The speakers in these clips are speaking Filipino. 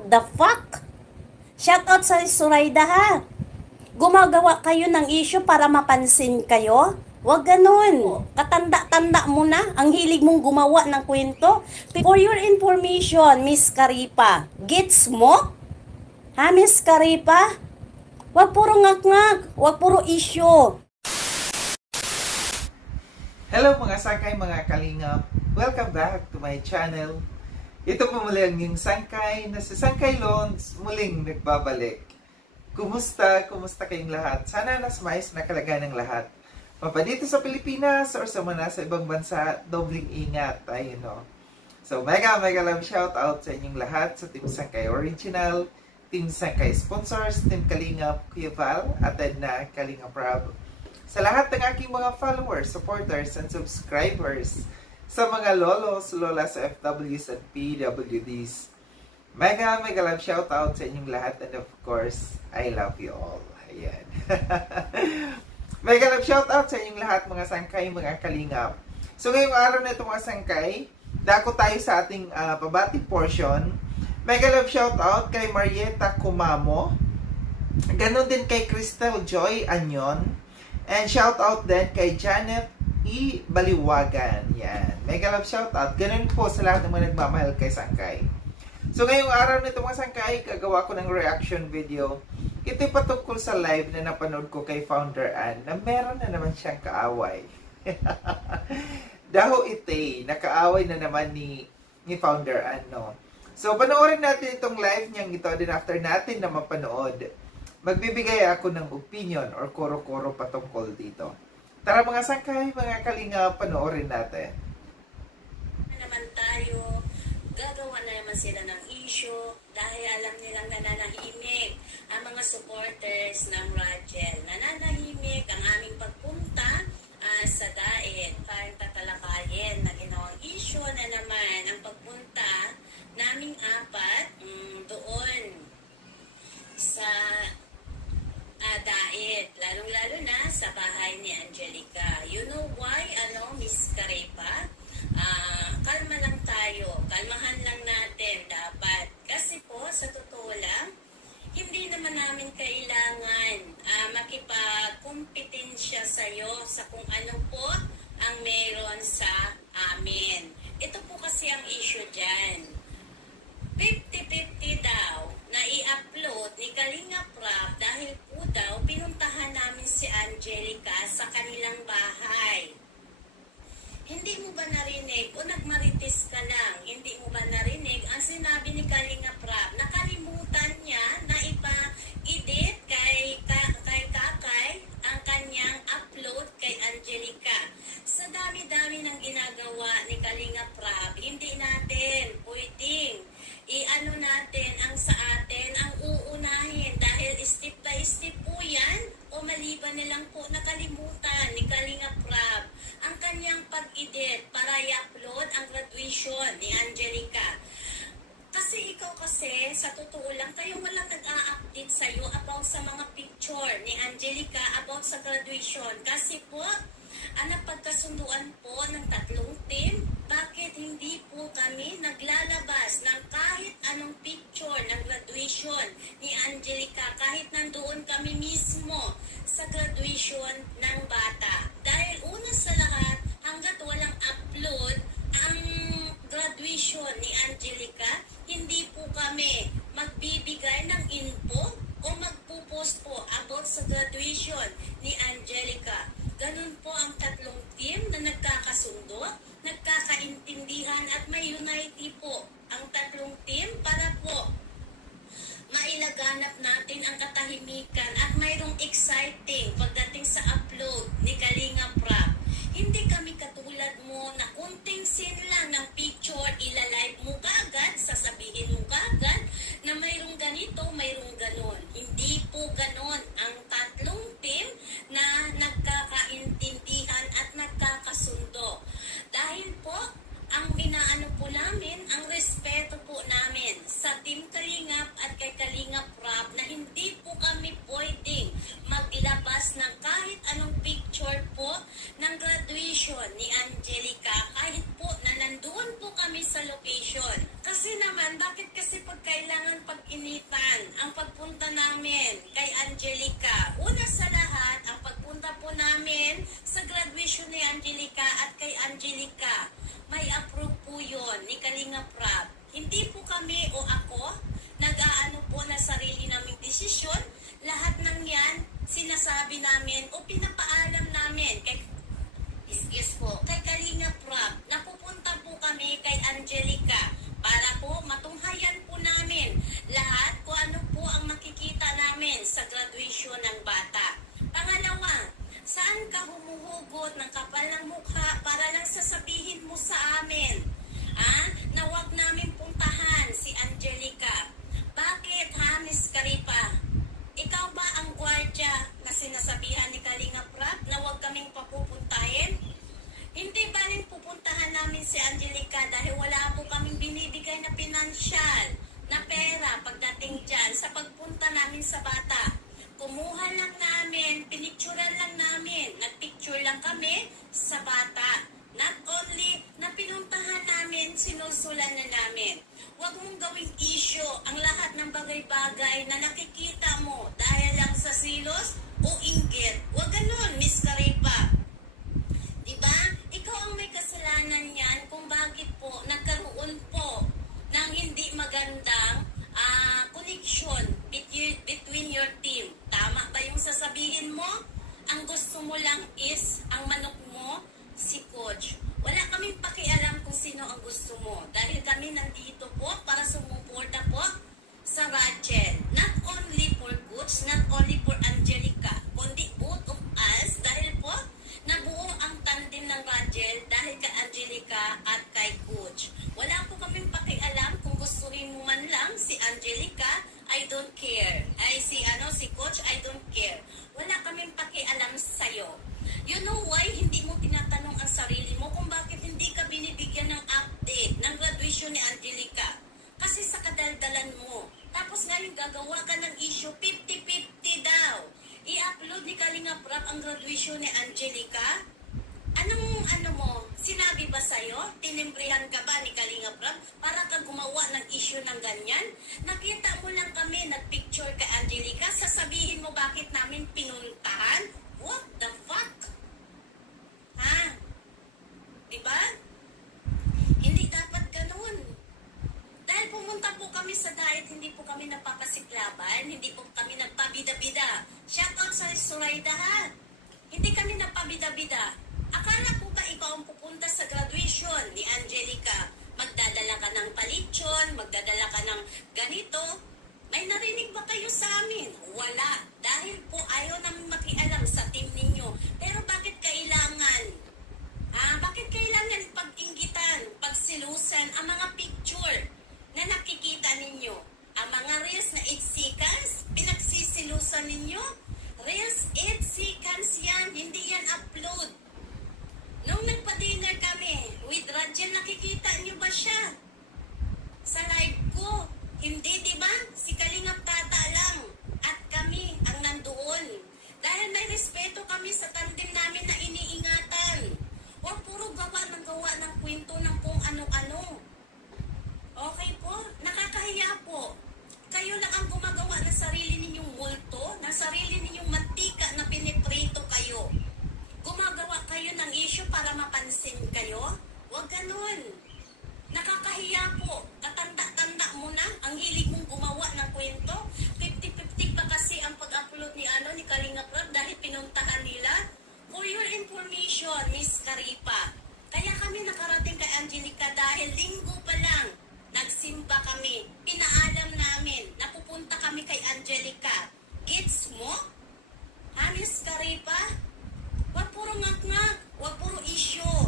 What the fuck? Shoutout sa Surayda ha. Gumagawa kayo ng issue para mapansin kayo? Huwag ganun. Katanda-tanda mo na. Ang hilig mong gumawa ng kwento. For your information, Miss Karipa, gets mo? Ha, Miss Karipa? Huwag puro ngak-ngak. Huwag puro issue. Hello mga sangkay, mga kalingap. Welcome back to my channel. Ito po muli ang yung sangkay na si Sangkay Loans muling nagbabalik. Kumusta? Kumusta kayong lahat? Sana nasa maayos na kalagayan ng lahat. Mapa dito sa Pilipinas or sa mga nasa ibang bansa, dobling ingat tayo, no? So, mega love shout out sa inyong lahat sa Team Sangkay Original, Team Sangkay Sponsors, Team Kalingap, Kuya Val, at Edna Kalingap Rob. Sa lahat ng aking mga followers, supporters, and subscribers, sa mga lolos, lolas, FWs, at PWDs, mega love shout out sa inyong lahat, and of course, I love you all. Ayan. Mega love shout out sa inyong lahat, mga sangkay, mga kalingap. So ngayong araw na ito, mga sangkay, dako tayo sa ating pabati portion. Mega love shout out kay Marieta Kumamo, ganon din kay Crystal Joy Anyon, and shout out din kay Janet E. Baliwagan. Yan. Mega love shout out. Ganun po sa lahat ng mga nagmamahal kay Sangkay. So ngayong araw nito, mga Sangkay, gagawa ko ng reaction video. Ito'y patungkol sa live na napanood ko kay Founder Ann na meron na naman siyang kaaway. Daho ite, nakaaway na naman ni Founder Ann, no? So panoorin natin itong live niyang ito, din after natin na mapanood, magbibigay ako ng opinion or koro-koro patungkol dito. Tara mga sangkay, mga kalinga, panoorin natin. Naman tayo, gagawa na naman sila ng issue dahil alam nilang nananahimik ang mga supporters ng Rachel. Nananahimik ang aming pagpunta sa Daet. Parang tatalakayin na ginawang issue na naman ang pagpunta naming apat doon sa Daet, lalong-lalo na sa bahay ni Angelica. You know why, Miss Karipa? Kalma lang tayo. Kalmahan lang natin dapat. Kasi po, sa totoo lang, hindi naman namin kailangan makipagkumpetensya sa'yo sa kung ano po ang meron sa amin. Ito po kasi ang issue dyan. 50-50 daw na i-upload ni Kalingap Rob dahil po daw pinuntahan namin si Angelica sa kanilang bahay. Hindi mo ba narinig o nagmarites ka lang? Hindi mo ba narinig ang sinabi ni Kalingap Rob? Nakalimutan niya na ipa-edit kay Kakay ang kanyang upload kay Angelica. Sa dami-dami ng ginagawa ni Kalingap Rob, hindi natin pwedeng i-ano natin ang sa atin ang uunahin dahil step by step po yan o maliban nilang po nakalimutan ni Kalingap Rob ang kanyang pag-edit para i-upload ang graduation ni Angelica. Kasi ikaw kasi, sa totoo lang, tayo walang nag-a-update sa'yo about sa mga picture ni Angelica about sa graduation. Kasi po, ang napagkasunduan po ng tatlong team, bakit hindi po kami naglalabas ng kahit anong picture ng graduation ni Angelica kahit nandoon kami mismo sa graduation ng bata. Dahil una sa lahat, hanggat walang upload ang graduation ni Angelica, hindi po kami magbibigay ng info o magpo-post po about sa graduation ni Angelica. Ganun po ang tatlong team na nagkakasundo, nagkakaintindihan at may unity po ang tatlong team para po mailaganap natin ang katahimikan at mayroong exciting pagdating sa upload ni Kalingap Rob. Hindi kami katulad mo na kunting scene lang ng picture, ilalive mo kagad, sasabihin mo kagad na mayroong ganito, mayroong ganon. Hindi po ganon ang tatlong team na nagkakaintindihan at nagkakasundo. Dahil po, ang inaano po namin, ang respeto po namin sa Team Kalingap at kay Kalingap Rob na hindi po kami pwedeng maglabas ng kahit anong picture po namin kay Angelica. Una sa lahat, ang pagpunta po namin sa graduation ni Angelica at kay Angelica, may approve po yun ni Kalinga Prab. Hindi po kami o ako nag-aano po na sarili naming desisyon. Lahat ng yan, sinasabi namin o pinapaalam namin kay kay Kalinga Prab. Napupunta po kami kay Angelica para po matunghayan po namin lahat kung ano po ang makikita namin sa graduation ng bata. Pangalawa, saan ka humuhugot ng kapal ng mukha para lang sasabihin mo sa amin na wag namin puntahan si Angelica? Bakit ha, Miss Caripa? Ikaw ba ang gwardya na sinasabihan ni Kalinga Prab na wag kaming papupuntahin? Hindi ba rin pupuntahan namin si Angelica dahil wala po kaming binibigay na pinansyal na pera pagdating dyan sa pagpunta namin sa bata? Kumuha lang namin, pinicturean lang namin, nagpicture lang kami sa bata. Not only na pinuntahan namin, sinusulan na namin. Huwag mong gawing issue ang lahat ng bagay-bagay na nakikita mo dahil lang sa silos o inggit. Huwag ganun, Miss Caripa. Diba? Ikaw ang may kasalanan yan kung bakit po nagkaroon po ng hindi magandang connection between your team. Tama ba yung sasabihin mo? Ang gusto mo lang is ang manok mo, si Coach. Wala kaming pakialam kung sino ang gusto mo. Dahil kami nandito po para sumuporta po sa Rachel. Not only for Coach, not only for Angelica, kundi both of us. Dahil po, nabuo ang tandem ng Rachel dahil kay Angelica at kay Coach. Wala po kaming pakialam kung gustuhin mo man lang si Angelica, I don't care. Si Coach, I don't care. Wala kaming pakialam sa'yo. You know why hindi mo tinatanong ang sarili mo kung bakit hindi ka binibigyan ng update ng graduation ni Angelica? Kasi sa kadaldalan mo. Tapos ngayon gagawa ka ng issue 50-50 daw. I-upload ni Kalinga Prab ang graduation ni Angelica? Sinabi ba sa'yo? Tinimbrihan ka ba ni Kalinga Prab para ka gumawa ng issue ng ganyan? Nakita mo lang kami, nagpicture kay Angelica, sasabihin mo bakit namin pinuntahan? What the fuck? Ha? Diba? Hindi dapat ganun. Dahil pumunta po kami sa diet, hindi po kami napapasiklaban, hindi po kami nagpabida-bida. Shoutout sa Suraida ha. Hindi kami nagpabida-bida. Akala po ba ikaw ang pupunta sa graduation ni Angelica? Magdadala ka ng palitsyon, magdadala ka ng ganito. May narinig ba kayo sa amin? Wala. Dahil po ayaw namin makialam sa team ninyo. Pero bakit kailangan? Bakit kailangan pag-inggitan, pagsilusan ang mga picture na nakikita ninyo? Ang mga reels na 8 seconds, pinagsisilusan ninyo? Reels 8 seconds yan, hindi yan upload. Nung nagpa-dinner kami with Rachel, nakikita niyo ba siya? Sa live ko, hindi, di ba? Si Kalingap Tata lang at kami ang nandoon. Dahil may respeto kami sa tandem namin na iniingatan. Huwag puro gawa ng kwento ng kung ano-ano. Okay po? Nakakahiya po. Kayo lang ang gumagawa ng sarili ninyong multo, ng sarili ninyong mantika na piniprito kayo. Gumagawa kayo ng issue para mapansin kayo? Huwag ganun. Nakakahiya po. Katanda-tanda mo na. Ang hilig mong gumawa ng kwento. 50-50 pa kasi ang pag-upload ni Kalinga Prab dahil pinuntahan nila. For your information, Miss Caripa, kaya kami nakarating kay Angelica dahil linggo pa lang. Nagsimba kami. Pinaalam namin na pupunta kami kay Angelica. Gets mo? Ha, Miss Caripa? Huwag puro ngak-ngak, huwag puro issue.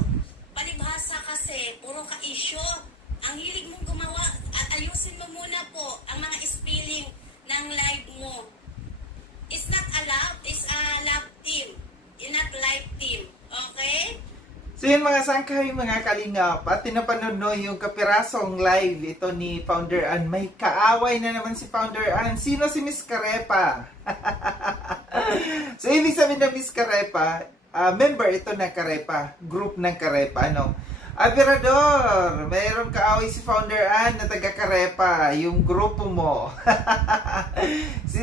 Palibhasa kasi, puro ka-issue. Ang hilig mong gumawa, at ayusin mo muna po ang mga spelling ng live mo. It's not allowed, it's a love team. It's not live team. Okay? So yun mga sangkay, mga kalingap, at tinapanood no yung kapirasong live ito ni Founder Ann. May kaaway na naman si Founder Ann. Sino si Miss Carepa? So ibig sabihin na Miss Carepa, member ito ng Carepa, group ng Carepa, no? Abirador, mayroong kaaway si Founder Ann na taga Carepa, yung grupo mo.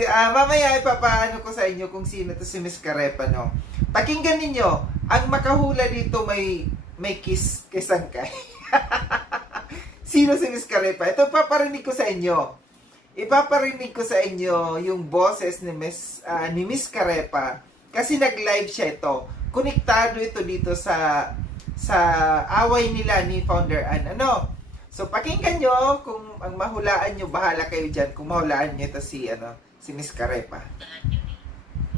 Mamaya ipapaano ko sa inyo kung sino to si Miss Carepa, no? Pakinggan ninyo, ang makahula dito may kiss kay Sangkay. Sino si Miss Carepa? Ito paparinig ko sa inyo. Ipaparinig ko sa inyo yung boses ni Miss Carepa kasi nag-live siya ito. Konektado ito dito sa away nila ni Founder Ann. Ano? So, pakinggan nyo. Kung ang mahulaan nyo, bahala kayo dyan. Kung mahulaan nyo ito si Miss Carepa.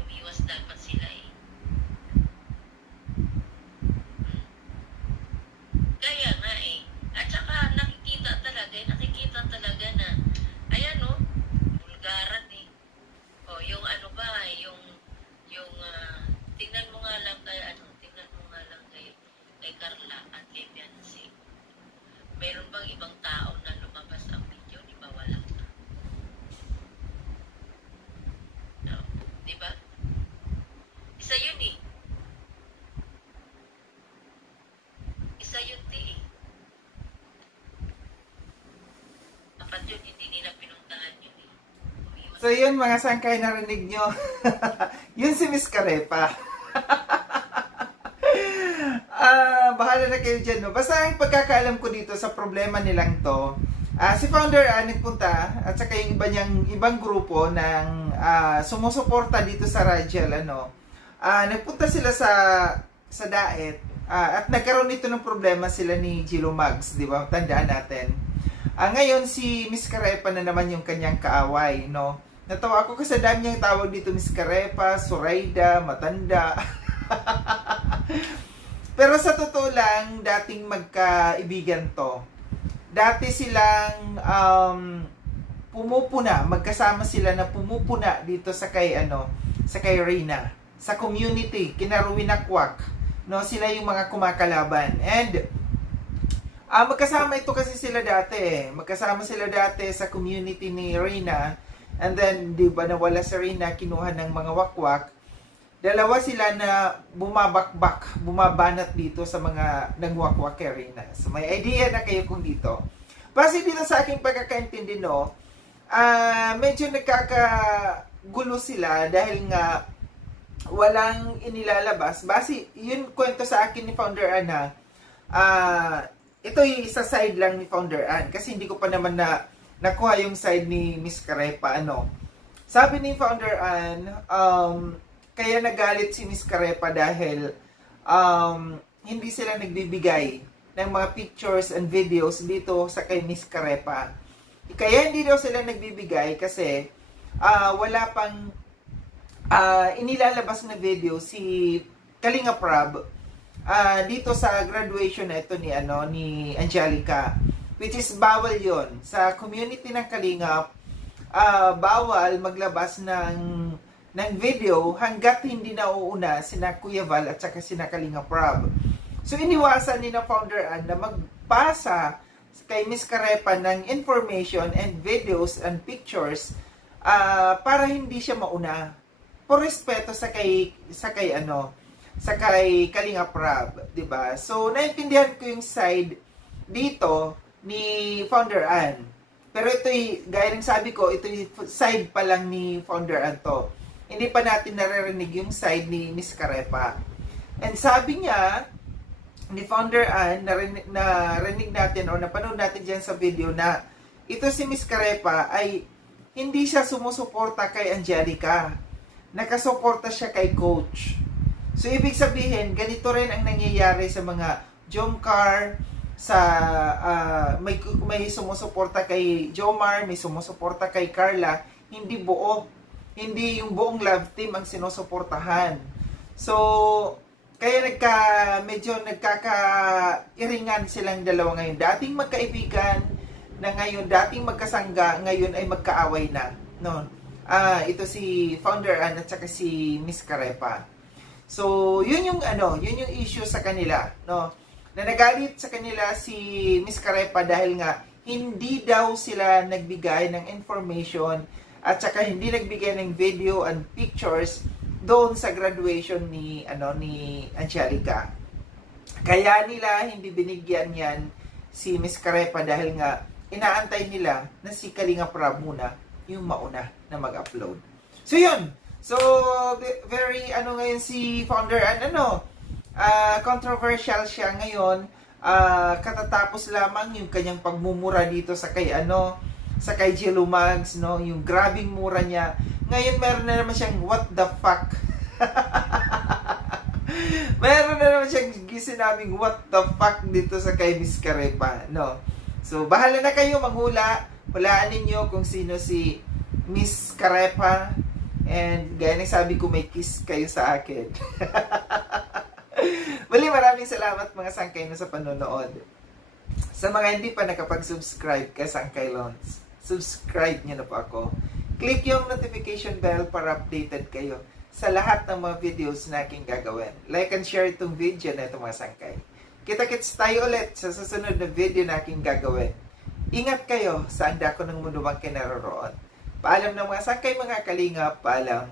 Umiwas dapat sila eh. Kaya nga eh. At saka nakikita talaga na, ayan o, bulgaran eh. O, yung ano ba, tingnan mo nga lang kay Carla at kay Biancy. Meron bang ibang tao na lumabas ang video? Di ba wala? No, di ba? Isa yun eh. Isa yun eh. Dapat yun, hindi nila pinuntahan yun eh. So yun mga sangkay, narinig nyo. Yun si Miss Carepa. Bahala na kayo dyan, no? Basta ang pagkakaalam ko dito sa problema nilang to, si Founder Ann nagpunta at saka yung ibang grupo ng sumusuporta dito sa Radial, nagpunta sila sa Daet at nagkaroon nito ng problema sila ni Gilo Mags, di ba? Tandaan natin. Ngayon si Miss Carepa na naman yung kanyang kaaway, no? Natawa ako kasi dami niyang tawag dito, Miss Carepa, Suraida, Matanda. Pero sa totoo lang, dating magkaibigan to. Dati silang pumupuna, magkasama sila na pumupuna dito sa kay Reyna, sa community, kinaruwinakwak, no? Sila yung mga kumakalaban. And magkasama ito kasi sila dati eh. Magkasama sila dati sa community ni Reyna. And then, di ba nawala si Reyna, kinuha ng mga wakwak. Dalawa sila na bumabanat dito sa mga nagwakwak kay Reyna. So, may idea na kayo kung dito. Base dito sa aking pagkakaintindi, no, medyo nagkakagulo sila dahil nga walang inilalabas. Base, yun kwento sa akin ni Founder Ann ito yung isa side lang ni Founder Ann. Kasi hindi ko pa naman nakuha yung side ni Miss Carepa, Sabi ni Founder Ann, kaya nagalit si Miss Carepa dahil hindi sila nagbibigay ng mga pictures and videos dito sa kay Miss Carepa. Kaya hindi daw sila nagbibigay kasi wala pang inilalabas na video si Kalinga Prab dito sa graduation na ito ni Angelica, which is bawal yon sa community ng Kalingap. Bawal maglabas ng video hanggat hindi nauuna sina Kuya Val at saka sina Kalinga Prab. So iniwasan ni na Founder Ann na magpasa kay Miss Carepa ng information and videos and pictures para hindi siya mauna. Por respeto sa kay Kalinga Prab, 'di ba? So naintindihan ko yung side dito ni Founder Ann. Pero ito'y, gaya ng sabi ko, ito'y side pa lang ni Founder Ann to. Hindi pa natin naririnig yung side ni Miss Carepa. And sabi niya, ni Founder Ann, narinig natin o napanood natin dyan sa video na ito si Miss Carepa ay hindi siya sumusuporta kay Angelica. Nakasuporta siya kay Coach. So, ibig sabihin, ganito rin ang nangyayari sa mga Jomcar, may sumusuporta kay Jomar, may sumusuporta kay Carla, hindi buo. Hindi yung buong love team ang sinusuportahan. So, kaya medyo nagkakairingan silang dalawa ngayon. Dating magkaibigan na ngayon, dating magkasangga, ngayon ay magkaaway na. No? Ito si Founder Ann at saka si Miss Carepa. So, yun yung issue sa kanila, no? Na nagalit sa kanila si Miss Carepa dahil nga hindi daw sila nagbigay ng information at saka hindi nagbigay ng video and pictures doon sa graduation ni Angelica. Kaya nila hindi binigyan yan si Miss Carepa dahil nga inaantay nila na si Kalinga Prab muna yung mauna na mag-upload. So yun. So very ngayon si Founder controversial siya ngayon. Katatapos lamang yung kanyang pagmumura dito sa kay Jello Mags, no, yung grabing mura niya. Ngayon meron na naman siyang what the fuck. Meron na naman siyang sinabing what the fuck dito sa kay Miss Carepa, no. So bahala na kayo manghula. Hulaan ninyo kung sino si Miss Carepa. And gaya ng sabi ko, may kiss kayo sa akin. Muli, maraming salamat mga sangkay na sa panonood. Sa mga hindi pa nakapag-subscribe kay Sangkay Lons, subscribe nyo na po ako. Click yung notification bell para updated kayo sa lahat ng mga videos na aking gagawin. Like and share itong video na itong mga sangkay. Kita-kits tayo ulit sa susunod na video na aking gagawin. Ingat kayo sa anda ko ng mundo bang kinaroroon. Paalam ng mga sangkay, mga kalingap, paalam.